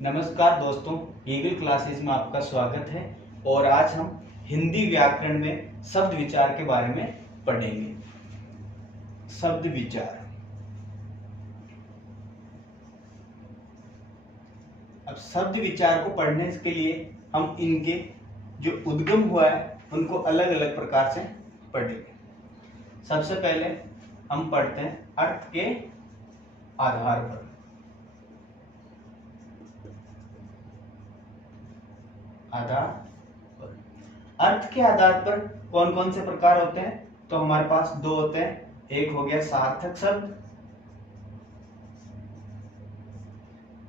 नमस्कार दोस्तों, eagle classes में आपका स्वागत है। और आज हम हिंदी व्याकरण में शब्द विचार के बारे में पढ़ेंगे। शब्द विचार। अब शब्द विचार को पढ़ने के लिए हम इनके जो उद्गम हुआ है उनको अलग अलग प्रकार से पढ़ेंगे। सबसे पहले हम पढ़ते हैं अर्थ के आधार पर। अर्थ के आधार पर कौन कौन से प्रकार होते हैं? तो हमारे पास दो होते हैं। एक हो गया सार्थक शब्द,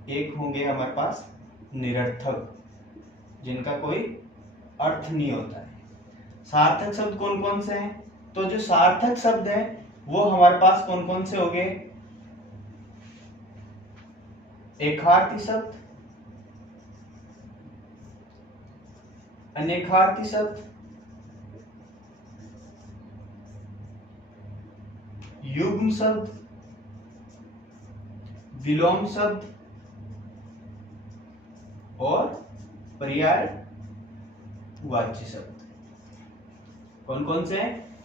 एक होंगे हमारे पास निरर्थक, जिनका कोई अर्थ नहीं होता है। सार्थक शब्द कौन कौन से हैं? तो जो सार्थक शब्द हैं वो हमारे पास कौन कौन से हो गए? एकार्थी शब्द, अनेकार्थी शब्द, युग्म शब्द, विलोम शब्द और पर्यायवाची शब्द। कौन कौन से हैं?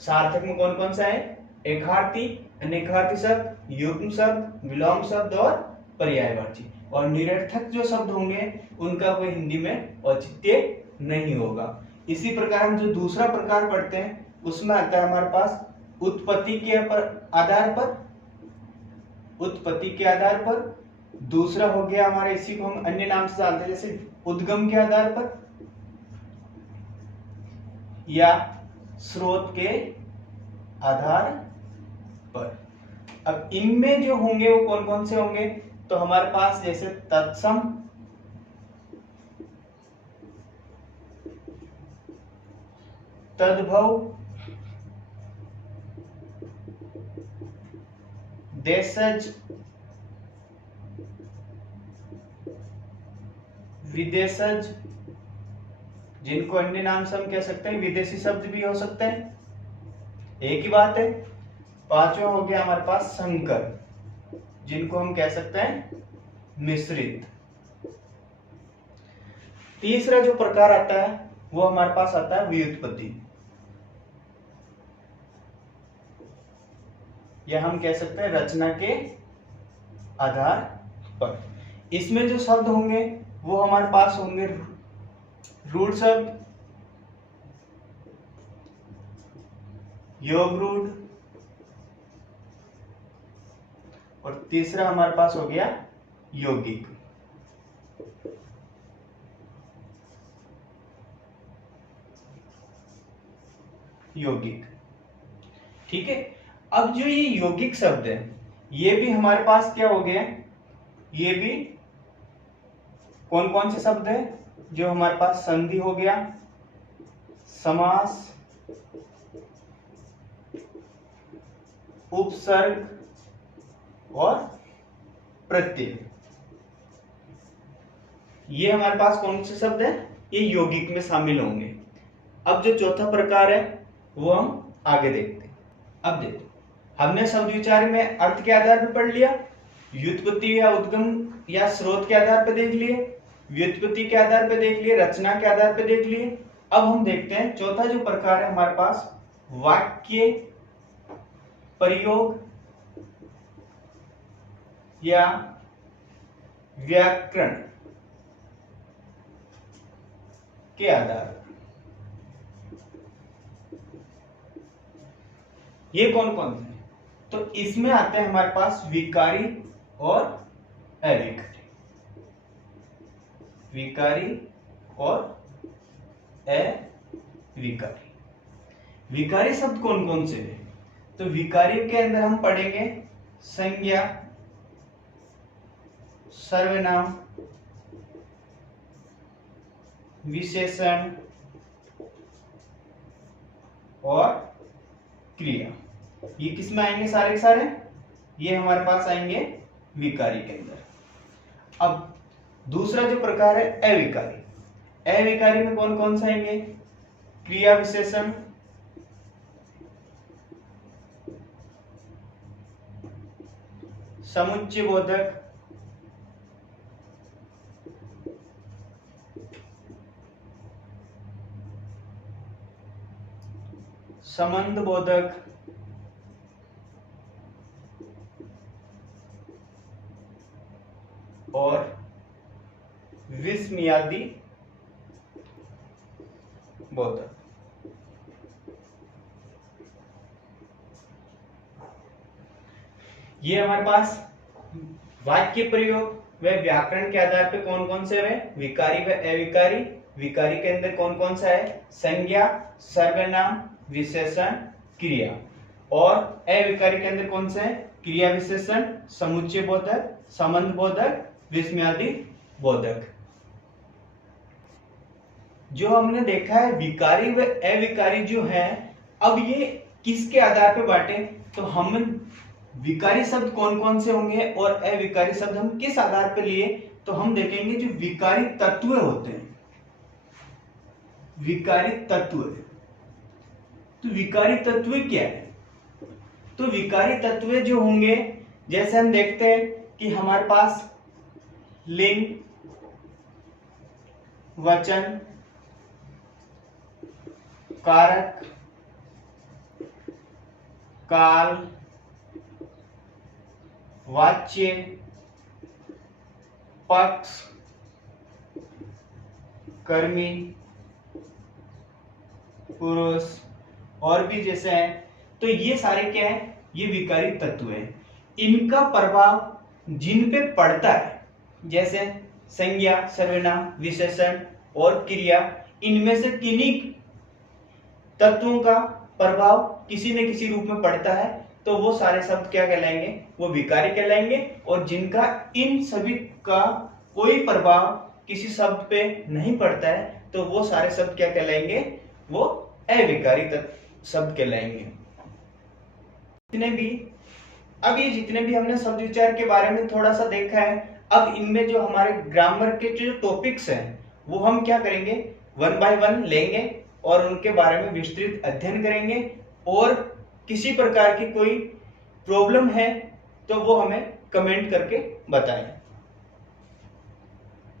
सार्थक में कौन कौन सा है? एकार्थी, अनेकार्थी शब्द, युग्म शब्द, विलोम शब्द और पर्यायवाची। और निरर्थक जो शब्द होंगे उनका कोई हिंदी में औचित्य नहीं होगा। इसी प्रकार हम जो दूसरा प्रकार पढ़ते हैं उसमें आता है हमारे पास उत्पत्ति के आधार पर, उत्पत्ति के आधार पर। दूसरा हो गया हमारे, इसी को हम अन्य नाम से जानते हैं जैसे उद्गम के आधार पर या स्रोत के आधार पर। अब इनमें जो होंगे वो कौन कौन से होंगे? तो हमारे पास जैसे तत्सम, तद्भव, देशज, विदेशज, जिनको अन्य नाम से हम कह सकते हैं विदेशी शब्द भी हो सकते हैं, एक ही बात है। पांचवा हो गया हमारे पास संकर, जिनको हम कह सकते हैं मिश्रित। तीसरा जो प्रकार आता है वो हमारे पास आता है व्युत्पत्ति, या हम कह सकते हैं रचना के आधार पर। इसमें जो शब्द होंगे वो हमारे पास होंगे रूढ़ शब्द, योग रूढ़, और तीसरा हमारे पास हो गया यौगिक। यौगिक, ठीक है। अब जो ये यौगिक शब्द है ये भी हमारे पास क्या हो गया? ये भी कौन कौन से शब्द है? जो हमारे पास संधि हो गया, समास, उपसर्ग और प्रत्यय, ये हमारे पास कौन से शब्द है? ये यौगिक में शामिल होंगे। अब जो चौथा प्रकार है वो हम आगे देखते हैं। अब देखो, हमने शब्द विचार में अर्थ के आधार पर पढ़ लिया, व्युत्पत्ति या उद्गम या स्रोत के आधार पर देख लिए, व्युत्पत्ति के आधार पर देख लिए, रचना के आधार पर देख लिए। अब हम देखते हैं चौथा जो प्रकार है हमारे पास वाक्य प्रयोग या व्याकरण के आधार पर। ये कौन कौन से हैं? तो इसमें आते हैं हमारे पास विकारी और अविकारी। विकारी और अविकारी। विकारी शब्द कौन कौन से हैं? तो विकारी के अंदर हम पढ़ेंगे संज्ञा, सर्वनाम, विशेषण और क्रिया। ये किस में आएंगे? सारे के सारे ये हमारे पास आएंगे विकारी के अंदर। अब दूसरा जो प्रकार है अविकारी। अविकारी में कौन कौन से आएंगे? क्रिया विशेषण, समुच्चय बोधक, संबंधबोधक और विस्मयादि बोधक। ये हमारे पास वाक्य प्रयोग व व्याकरण के आधार पे कौन कौन से है, विकारी व अविकारी। विकारी के अंदर कौन कौन सा है, संज्ञा, सर्वनाम, विशेषण, क्रिया। और अविकारी के अंदर कौन सा है, क्रिया विशेषण, समुच्चय बोधक, संबंध बोधक, विस्मयादि बोधक। जो हमने देखा है विकारी व अविकारी जो है, अब ये किसके आधार पे बांटे, तो हम विकारी शब्द कौन कौन से होंगे और अविकारी शब्द हम किस आधार पे लिए, तो हम देखेंगे जो विकारी तत्व होते हैं, विकारी तत्व। तो विकारी तत्व क्या है, तो विकारी तत्व जो होंगे, जैसे हम देखते हैं कि हमारे पास लिंग, वचन, कारक, काल, वाच्य, पक्ष, कर्मी, पुरुष और भी जैसे हैं, तो ये सारे क्या है, ये विकारी तत्व है। इनका प्रभाव जिन पे पड़ता है, जैसे संज्ञा, सर्वनाम, विशेषण और क्रिया, इनमें से किन्हीं तत्वों का प्रभाव किसी न किसी रूप में पड़ता है, तो वो सारे शब्द क्या कहलाएंगे, वो विकारी कहलाएंगे। और जिनका इन सभी का कोई प्रभाव किसी शब्द पे नहीं पड़ता है, तो वो सारे शब्द क्या कहलाएंगे, वो अविकारी शब्द कहलाएंगे। जितने भी हमने शब्द विचार के बारे में थोड़ा सा देखा है, अब इनमें जो हमारे ग्रामर के जो टॉपिक्स हैं, वो हम क्या करेंगे, 1 बाय 1 लेंगे और उनके बारे में विस्तृत अध्ययन करेंगे। और किसी प्रकार की कोई प्रॉब्लम है तो वो हमें कमेंट करके बताएं।